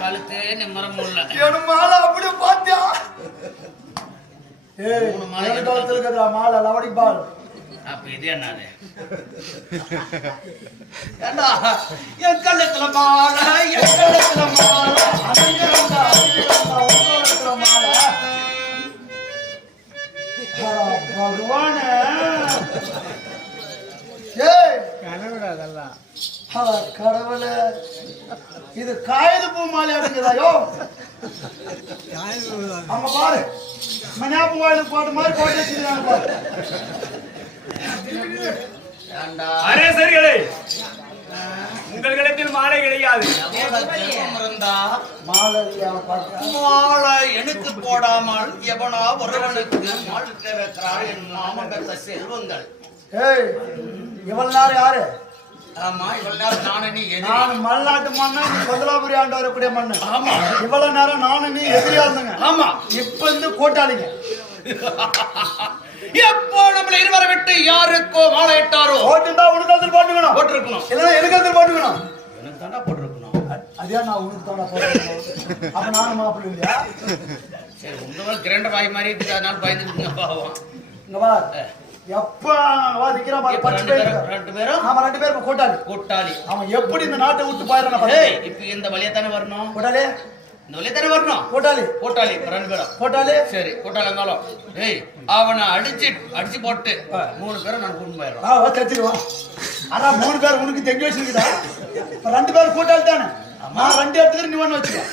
கழுத்தே நிம்மரம் இல்ல மாலை அப்படியே பாத்தியா காலத்துல இருக்கிற மாலை லவடி பால் அப்ப இது என்னது என் கழுத்துல மாலை என் கழுத்துல மாலை மாலை பகவான அதெல்லாம் கடவுள இது காகித பூ மாலை அடங்குதாயோ அங்க பாரு மணியாப்பு கோயிலுக்கு போட்ட மாதிரி போட்டு வச்சிருக்காங்க பாரு அரேசர்களே உங்கள் இடத்தில் மாலை கிடையாது மாலை எனக்கு போடாமல் எவனா ஒருவனுக்கு மாலை இருக்கிறார் என் மாமங்கத்த செல்வங்கள் இவள் நேரம் யாரு ஆமா இவ்வளவு நேரம் நானு நீ நான் மல்லாட்டு மண்ணு கொந்தலாபுரி ஆண்டு வரக்கூடிய மண்ணு ஆமா இவ்வளவு நேரம் நானு நீ எதிரியா இருந்தங்க ஆமா இப்ப இருந்து கூட்டாளிங்க எப்போ நம்மள இருவரை விட்டு யாருக்கோ மாலை இட்டாரோ ஓட்டுண்டா உனக்கு அதில் போட்டுக்கணும் போட்டிருக்கணும் இல்லைன்னா எனக்கு அதில் போட்டுக்கணும் எனக்கு தாண்டா போட்டிருக்கணும் அதே நான் உனக்கு தாண்டா போட்டுக்கணும் அப்ப நானும் மாப்பிள்ளை இல்லையா சரி உங்க கிரைண்டர் வாய் மாதிரி இருக்கு அதனால பயந்துக்குங்க பாவம் இங்க வா எப்ப நிக்கிற மாதிரி ரெண்டு பேரும் நாம ரெண்டு பேரும் கூட்டாளி கூட்டாளி அவன் எப்படி இந்த நாட்டை விட்டு போயிடறான் இப்ப இந்த வழியா தானே வரணும் கூட்டாளி இந்த வழியா தானே வரணும் கூட்டாளி கூட்டாளி ரெண்டு பேரும் கூட்டாளி சரி கூட்டாளி இருந்தாலும் அவனை அடிச்சு போட்டு 3 பேரும் நான் கூட்டு போயிடுறோம் தச்சிடுவான் ஆனா 3 பேர் உனக்கு தெங்க வச்சிருக்குதா 2 பேரும் கூட்டாளி தானே நான் 2 எடுத்துக்கிற நீ ஒண்ணு வச்சுக்கோ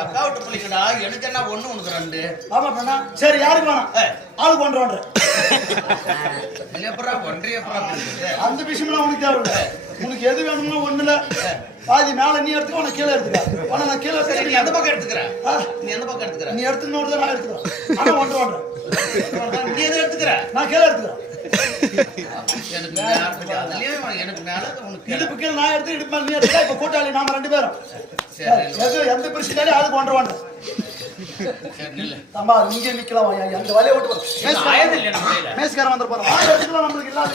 அக்கா விட்டு பிள்ளைங்கடா எனக்கு என்ன 1 உனக்கு 2 ஆமா பண்ணா சரி யாருக்கு வேணாம் ஆளுக்கு 1 அந்த விஷயம்லாம் உனக்கு தேவை உனக்கு எது வேணும்னா ஒண்ணுல பாதி மேல நீ எடுத்துக்கோ உனக்கு கீழே எடுத்துக்க ஆனா நான் கீழே நீ எந்த பக்கம் எடுத்துக்கிற நீ எந்த பக்கம் எடுத்துக்கிற நீ எடுத்துக்கணும் தான் நான் எடுத்துக்கிறேன் ஆனா 1 நீ எதை எடுத்துக்கிற நான் கீழே எடுத்துக்கிறேன் எனக்கு மேல உனக்கு இடுப்பு கீழே நான் எடுத்து இடுப்பு மேல நீ எடுத்துக்க இப்ப கூட்டாளி நாம 2 பேரும் எந்த பிரச்சனையும் ஆளுக்கு 1 தம்பா நீங்க நிக்கலாம் அந்த வலையை விட்டு மேஸ்காரன் வந்துட்டு போறோம் நம்மளுக்கு இல்லாத